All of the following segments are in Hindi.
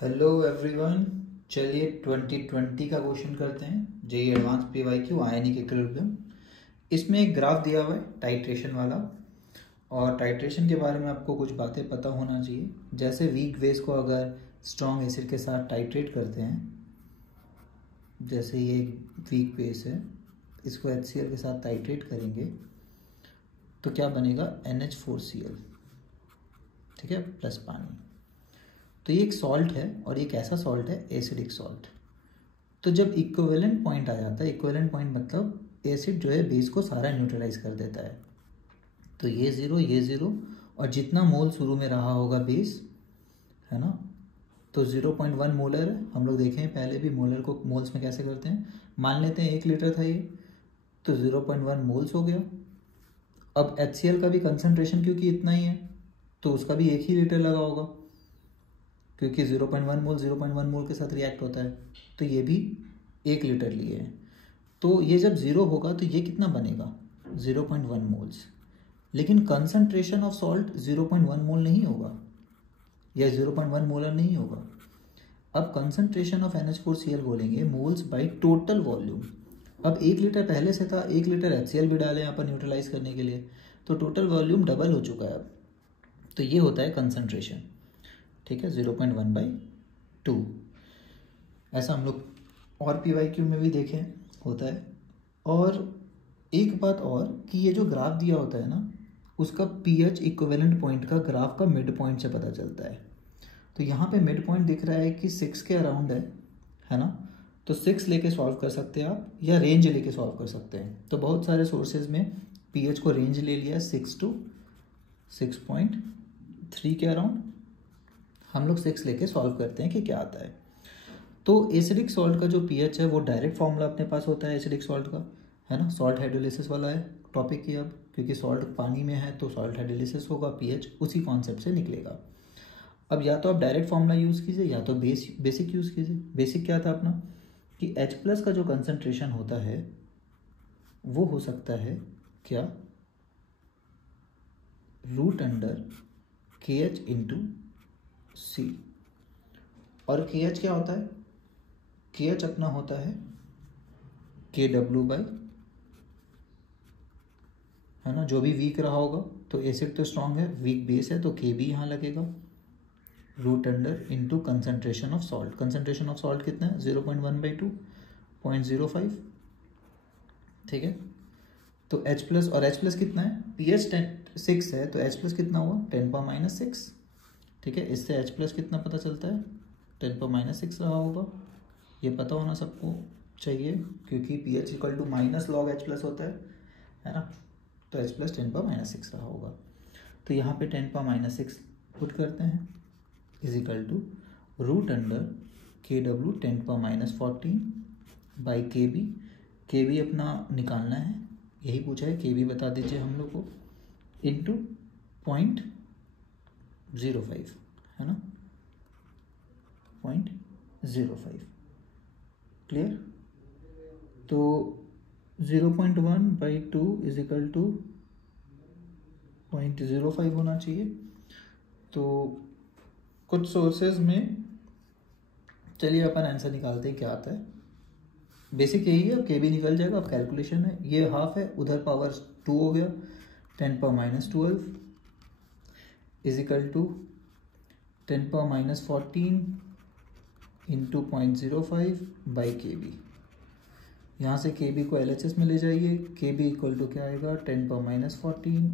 Hello everyone. चलिए 2020 का क्वेश्चन करते हैं। JEE advance PYQ ionic equilibrium. इसमें एक ग्राफ दिया हुआ है टाइट्रेशन वाला, और टाइट्रेशन के बारे में आपको कुछ बातें पता होना चाहिए। जैसे वीक बेस को अगर स्ट्रॉन्ग एसिड के साथ टाइट्रेट करते हैं, जैसे ये वीक बेस है, इसको HCl के साथ टाइट्रेट करेंगे तो क्या बनेगा, NH4Cl, ठीक है, प्लस पानी। तो ये एक सॉल्ट है और ये कैसा सॉल्ट है, एसिडिक सॉल्ट। तो जब इक्विवेलेंट पॉइंट आ जाता है, इक्विवेलेंट पॉइंट मतलब एसिड जो है बेस को सारा न्यूट्रलाइज कर देता है। तो ये ज़ीरो और जितना मोल शुरू में रहा होगा बेस, है ना, तो 0.1 मोलर है। हम लोग देखें पहले भी मोलर को मोल्स में कैसे करते हैं। मान लेते हैं 1 लीटर था ये, तो 0.1 मोल्स हो गया। अब HCl का भी कंसनट्रेशन क्योंकि इतना ही है, तो उसका भी 1 ही लीटर लगा होगा, क्योंकि 0.1 मोल के साथ रिएक्ट होता है। तो ये भी 1 लीटर लिए है। तो ये जब ज़ीरो होगा तो ये कितना बनेगा, 0.1 मोल्स। लेकिन कंसंट्रेशन ऑफ सॉल्ट 0.1 मोल नहीं होगा, या 0.1 मोलर नहीं होगा। अब कंसंट्रेशन ऑफ NH4Cl बोलेंगे मोल्स बाई टोटल वॉल्यूम। अब 1 लीटर पहले से था, 1 लीटर HCl भी डाले यहाँ पर न्यूट्रलाइज करने के लिए, तो टोटल वॉल्यूम डबल हो चुका है अब। तो ये होता है कंसंट्रेशन, ठीक है, 0.1/2। ऐसा हम लोग और PYQ में भी देखें होता है। और एक बात और कि ये जो ग्राफ दिया होता है ना, उसका pH इक्विवेलेंट पॉइंट का ग्राफ का मिड पॉइंट से पता चलता है। तो यहाँ पे मिड पॉइंट दिख रहा है कि 6 के अराउंड है ना। तो 6 लेके सॉल्व कर सकते हैं आप, या रेंज लेके सॉल्व कर सकते हैं। तो बहुत सारे सोर्सेज में pH को रेंज ले लिया है 6 to 6.3 के अराउंड। हम लोग 6 लेके सॉल्व करते हैं कि क्या आता है। तो एसिडिक सॉल्ट का जो pH है वो डायरेक्ट फॉर्मूला अपने पास होता है एसिडिक सॉल्ट का, है ना। सॉल्ट हाइड्रोलिसिस वाला है टॉपिक की अब, क्योंकि सॉल्ट पानी में है तो सॉल्ट हाइड्रोलिसिस होगा, pH उसी कॉन्सेप्ट से निकलेगा। अब या तो आप डायरेक्ट फॉर्मूला यूज़ कीजिए या तो बेसिक यूज़ कीजिए। बेसिक क्या था अपना, कि H+ का जो कंसनट्रेशन होता है वो हो सकता है क्या, √KH/C। और KH क्या होता है, KH अपना होता है KW/, है ना। जो भी वीक रहा होगा, तो एसिड तो स्ट्रॉन्ग है, वीक बेस है, तो KB यहाँ लगेगा, √* concentration of salt. Concentration of salt कितना है, 0.1/2, 0.05, ठीक है। तो H+ और H+ कितना है, pH 6 है, तो H+ कितना हुआ, 10⁻⁻6, ठीक है। इससे H+ कितना पता चलता है, 10⁻6 रहा होगा। ये पता होना सबको चाहिए, क्योंकि pH = -log H+ होता है ना। तो H+ 10⁻6 रहा होगा। तो यहाँ पे 10⁻6 पुट करते हैं, = √KW 10⁻14/KB। KB अपना निकालना है, यही पूछा है, KB बता दीजिए हम लोग को, इंटू 0.05, है ना, 0.05। क्लियर। तो 0.1/2 = 0.05 होना चाहिए। तो कुछ सोर्सेज में, चलिए अपन आंसर निकालते हैं क्या आता है। बेसिक यही है, अब KB निकल जाएगा। अब कैलकुलेशन है, ये हाफ है, उधर पावर 2 हो गया, 10⁻12 = 10⁻14 इंटू 0.05/KB। यहाँ से KB को LHS में ले जाइए, KB = क्या आएगा, 10⁻14,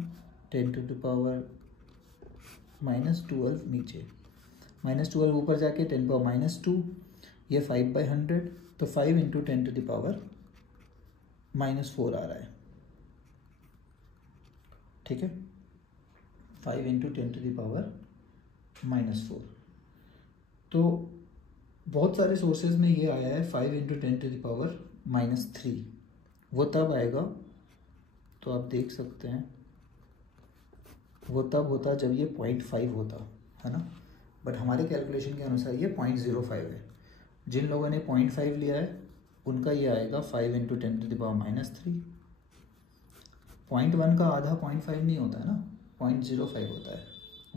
10⁻12 नीचे, -12 ऊपर जाके 10⁻2, ये 5/100, तो 5 × 10⁻⁻4 आ रहा है, ठीक है, 5 × 10⁻⁻4। तो बहुत सारे सोर्सेज में ये आया है 5 × 10⁻3। वो तब आएगा, तो आप देख सकते हैं, वो तब होता जब ये 0.5 होता, है ना। बट हमारे कैलकुलेशन के अनुसार ये 0.05 है। जिन लोगों ने 0.5 लिया है उनका ये आएगा 5 × 10⁻3। 0.1 का आधा 0.5 नहीं होता है ना, 0.05 होता है,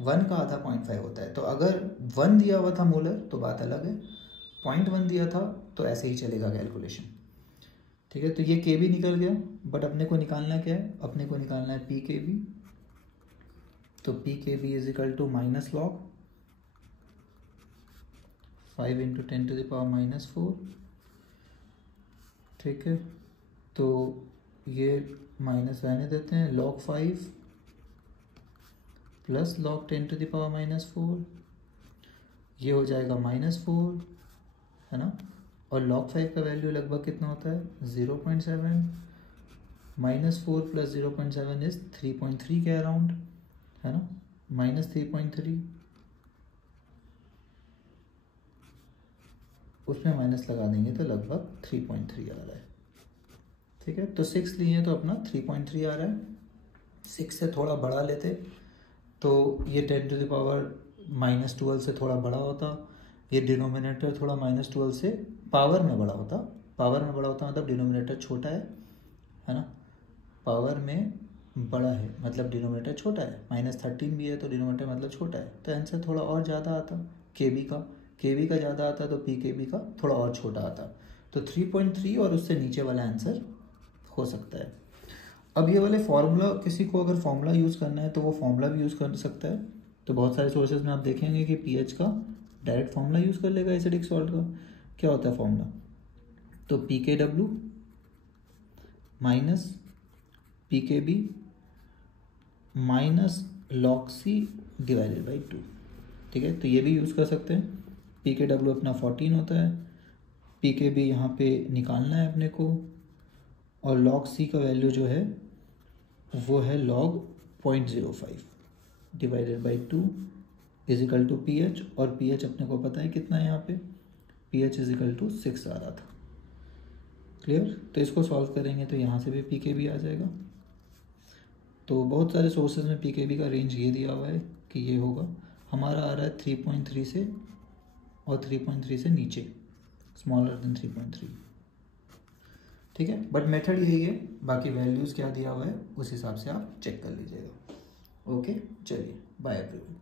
1 का आधा 0.5 होता है। तो अगर 1 दिया हुआ था मोलर तो बात अलग है, 0.1 दिया था तो ऐसे ही चलेगा कैलकुलेशन। ठीक है, तो ये के बी निकल गया, बट अपने को निकालना क्या है, अपने को निकालना है पी के बी। तो p K b is equal to minus log 5 into 10⁻⁻4। ठीक है, तो ये माइनस रहने देते हैं, log 5 प्लस log 10⁻⁻4, ये हो जाएगा -4, है ना। और log 5 का वैल्यू लगभग कितना होता है, 0.7, -4 प्लस 0.7 इज 3.3 के अराउंड, है ना, -3.3, उसमें माइनस लगा देंगे तो लगभग 3.3 आ रहा है। ठीक है, तो 6 लिए तो अपना 3.3 आ रहा है। 6 से थोड़ा बड़ा लेते तो ये 10⁻⁻12 से थोड़ा बड़ा होता, ये डिनोमिनेटर थोड़ा -12 से पावर में बड़ा होता। पावर में बड़ा होता मतलब डिनोमिनेटर छोटा है ना, पावर में बड़ा है मतलब डिनोमिनेटर छोटा है, -13 भी है तो डिनोमिनेटर मतलब छोटा है, तो आंसर थोड़ा और ज़्यादा आता के बी का ज़्यादा आता तो पी के बी का थोड़ा और छोटा आता। तो 3.3 और उससे नीचे वाला आंसर हो सकता है। अब ये वाले फार्मूला, किसी को अगर फार्मूला यूज़ करना है तो वो फार्मूला भी यूज़ कर सकता है। तो बहुत सारे सोर्सेज में आप देखेंगे कि पीएच का डायरेक्ट फार्मूला यूज़ कर लेगा एसिडिक सॉल्ट का। क्या होता है फार्मूला, तो पी के डब्ल्यू minus p K b minus log C divided by 2। ठीक है, तो ये भी यूज़ कर सकते हैं। पी के डब्ल्यू अपना 14 होता है, पी के बी यहाँ पे निकालना है अपने को, और लॉग सी का वैल्यू जो है वो है log 0.05 divided by 2 is equal to p H, और पी एच अपने को पता है कितना है, यहाँ पे p H is equal to 6 आ रहा था। क्लियर, तो इसको सॉल्व करेंगे तो यहाँ से भी पी के बी आ जाएगा। तो बहुत सारे सोर्सेज में पी के बी का रेंज ये दिया हुआ है कि ये होगा, हमारा आ रहा है 3.3 से, और 3.3 से नीचे, स्मॉलर देन 3.3। ठीक है, बट मेथड यही है, बाकी वैल्यूज़ क्या दिया हुआ है उस हिसाब से आप चेक कर लीजिएगा। ओके, चलिए बाय एवरीवन।